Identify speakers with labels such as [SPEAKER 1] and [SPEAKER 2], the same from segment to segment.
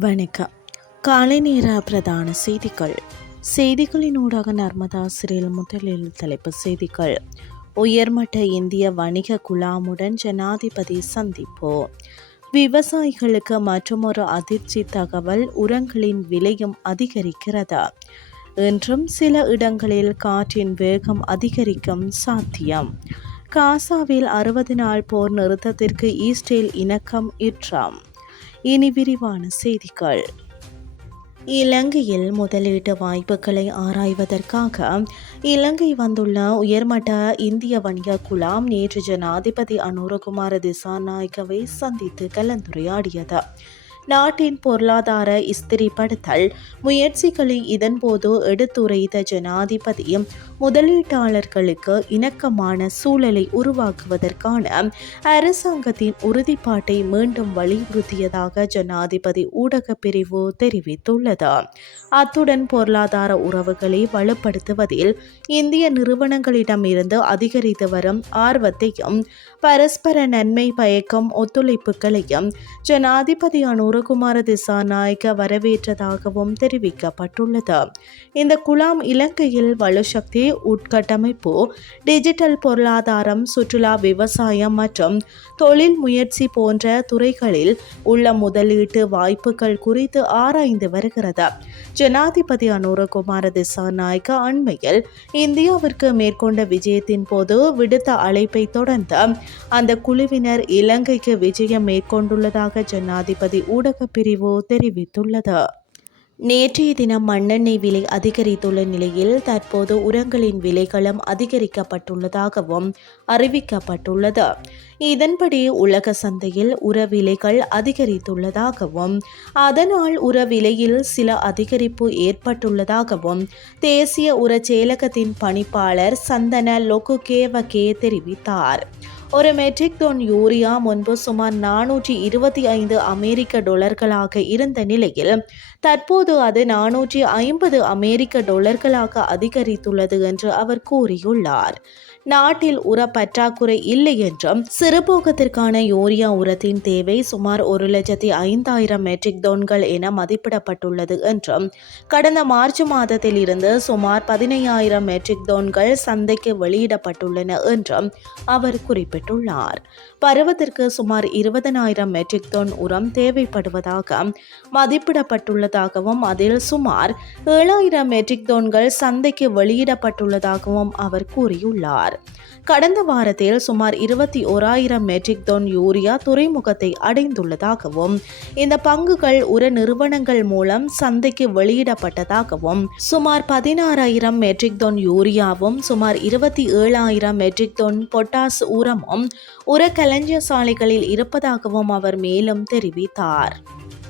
[SPEAKER 1] வணக்கம். காலை நேர பிரதான செய்திகள். செய்திகளினூடாக நர்மதா சிறையில் முதலில் தலைப்பு செய்திகள். உயர்மட்ட இந்திய வணிக குழாமுடன் ஜனாதிபதி சந்திப்பு. விவசாயிகளுக்கு மற்றொரு அதிர்ச்சி தகவல் உரங்களின் விலையும் அதிகரிக்கிறது. என்றும் சில இடங்களில் காற்றின் வேகம் அதிகரிக்கும் சாத்தியம். காசாவில் அறுபது நாள் போர் நிறுத்தத்திற்கு ஈஸ்டேல் இணக்கம் இற்றாம். இனி விரிவான செய்திகள். இலங்கையில் முதலீட்டு வாய்ப்புகளை ஆராய்வதற்காக இலங்கை வந்துள்ள உயர்மட்ட இந்திய வணிக குழாம் நேற்று ஜனாதிபதி அனுரகுமார திசாநாயக்கவை சந்தித்து கலந்துரையாடியது. நாட்டின் பொருளாதார இஸ்திரிப்படுத்தல் முயற்சிகளை இதன்போது எடுத்துரைத்த ஜனாதிபதி முதலீட்டாளர்களுக்கு இணக்கமான சூழலை உருவாக்குவதற்கான அரசாங்கத்தின் உறுதிப்பாட்டை மீண்டும் வலியுறுத்தியதாக ஜனாதிபதி ஊடக பிரிவு தெரிவித்துள்ளது. அத்துடன் பொருளாதார உறவுகளை வலுப்படுத்துவதில் இந்திய நிறுவனங்களிடமிருந்து அதிகரித்து வரும் ஆர்வத்தையும் பரஸ்பர நன்மை பயக்கும் ஒத்துழைப்புகளையும் ஜனாதிபதி அனுரகுமார திசாநாயக்க வரவேற்றதாகவும் தெரிவிக்கப்பட்டுள்ளது. இந்த குழாம் இலங்கையில் வலுசக்தி உட்கட்டமைப்பு டிஜிட்டல் பொருளாதாரம் சுற்றுலா விவசாயம் மற்றும் தொழில் முயற்சி போன்ற துறைகளில் உள்ள முதலீட்டு வாய்ப்புகள் குறித்து ஆராய்ந்து வருகிறது. ஜனாதிபதி அனுரகுமார திசாநாயக்க அண்மையில் இந்தியாவிற்கு மேற்கொண்ட விஜயத்தின் போது விடுத்த அழைப்பை தொடர்ந்து அந்த குழுவினர் இலங்கைக்கு விஜயம் மேற்கொண்டுள்ளதாக ஜனாதிபதி ஊடக பிரிவு தெரிவித்துள்ளது. நேற்றைய தினம் மண்ணெண்ணெய் விலை அதிகரித்துள்ள நிலையில் தற்போது உரங்களின் விலைகளும் அதிகரிக்கப்பட்டுள்ளதாகவும் அறிவிக்கப்பட்டுள்ளது. இதன்படி உலக சந்தையில் உர விலைகள் அதிகரித்துள்ளதாகவும் அதனால் உர விலையில் சில அதிகரிப்பு ஏற்பட்டுள்ளதாகவும் தேசிய உர செயலகத்தின் பணிப்பாளர் சந்தன லொகுகேவகே தெரிவித்தார். ஒரு மெட்ரிக் டன் யூரியா முன்பு சுமார் நானூற்றி இருபத்தி ஐந்து அமெரிக்க டாலர்களாக இருந்த நிலையில் தற்போது அது நானூற்றி ஐம்பது அமெரிக்க டாலர்களாக அதிகரித்துள்ளது என்று அவர் கூறியுள்ளார். நாட்டில் உர பற்றாக்குறை இல்லை என்றும் சிறுபோகத்திற்கான யூரியா உரத்தின் தேவை சுமார் ஒரு லட்சத்தி ஐந்தாயிரம் மெட்ரிக் டோன்கள் என மதிப்பிடப்பட்டுள்ளது என்றும் கடந்த மார்ச் மாதத்தில் இருந்து சுமார் பதினையாயிரம் மெட்ரிக் டோன்கள் சந்தைக்கு வெளியிடப்பட்டுள்ளன என்றும் அவர் குறிப்பிட்டுள்ளார். பருவத்திற்கு சுமார் இருபதனாயிரம் மெட்ரிக் டன் உரம் தேவைப்படுவதாக மதிப்பிடப்பட்டுள்ளதாகவும் அதில் சுமார் ஏழாயிரம் மெட்ரிக் டோன்கள் சந்தைக்கு வெளியிடப்பட்டுள்ளதாகவும் அவர் கூறியுள்ளார். கடந்த வாரத்தில் சுமார் இருபத்தி ஓராயிரம் மெட்ரிக் டன் யூரியா துறைமுகத்தை அடைந்துள்ளதாகவும் இந்த பங்குகள் உர நிறுவனங்கள் மூலம் சந்தைக்கு வெளியிடப்பட்டதாகவும் சுமார் பதினாறாயிரம் மெட்ரிக் டன் யூரியாவும் சுமார் இருபத்தி ஏழாயிரம் மெட்ரிக் டன் பொட்டாஸ் உரமும் உர களஞ்சிய சாலைகளில் இருப்பதாகவும் அவர் மேலும் தெரிவித்தார்.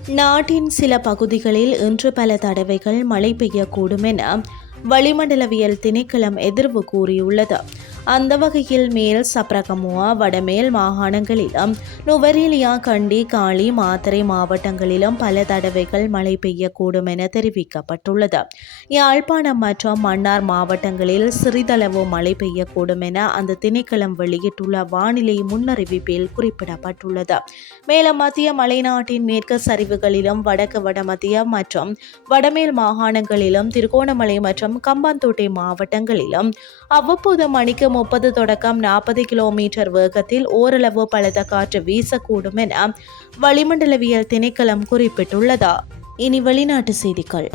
[SPEAKER 1] நாட்டின் சில பகுதிகளில் இன்று பல தடவைகள் மழை பெய்யக்கூடும் என வளிமண்டலவியல் திணைக்களம் எதிர்வு கூறியுள்ளது. அந்த வகையில் மேல் சப்ரகமுவா வடமேல் மாகாணங்களிலும் நுவரேலியா கண்டி காளி மாத்தறை மாவட்டங்களிலும் பல தடவைகள் மழை பெய்யக்கூடும் என தெரிவிக்கப்பட்டுள்ளது. யாழ்ப்பாணம் மற்றும் மன்னார் மாவட்டங்களில் சிறிதளவு மழை பெய்யக்கூடும் என அந்த திணைக்களம் வெளியிட்டுள்ள வானிலை முன்னறிவிப்பில் குறிப்பிடப்பட்டுள்ளது. மேலும் மத்திய மலைநாட்டின் மேற்கு சரிவுகளிலும் வடக்கு வடமத்திய மற்றும் வடமேல் மாகாணங்களிலும் திருகோணமலை மற்றும் கம்பாந்தோட்டை மாவட்டங்களிலும் அவ்வப்போது மணிக்கு முப்பது தொடக்கம் நாற்பது கிலோமீட்டர் வேகத்தில் ஓரளவு பலத காற்று வீசக்கூடும் என வளிமண்டலவியல் திணைக்களம் குறிப்பிட்டுள்ளதா. இனி வெளிநாட்டு செய்திகள்.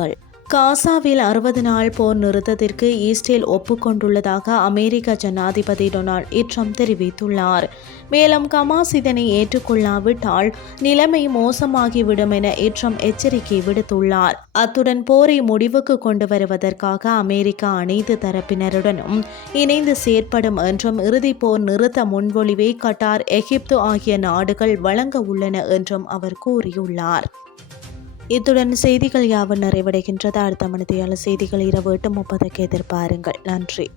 [SPEAKER 1] காசாவில் அறுபது நாள் போர் நிறுத்தத்திற்கு ஈஸ்டில் ஒப்புக்கொண்டுள்ளதாக அமெரிக்க ஜனாதிபதி டொனால்ட் ட்ரம்ப் தெரிவித்துள்ளார். மேலும் கமாஸ் இதனை ஏற்றுக்கொள்ளாவிட்டால் நிலைமை மோசமாகிவிடும் என ட்ரம்ப் எச்சரிக்கை விடுத்துள்ளார். அத்துடன் போரை முடிவுக்கு கொண்டு வருவதற்காக அமெரிக்கா அனைத்து தரப்பினருடனும் இணைந்து செயற்படும் என்றும் இறுதி போர் நிறுத்த முன்மொழிவை கட்டார் எகிப்து ஆகிய நாடுகள் வழங்க உள்ளன என்றும் அவர் கூறியுள்ளார். இத்துடன் செய்திகள் யாவும் நிறைவடைகின்றது? அடுத்த மணித்தையாளர் செய்திகள் இரவு எட்டு முப்பதுக்கு எதிர்பாருங்கள். நன்றி.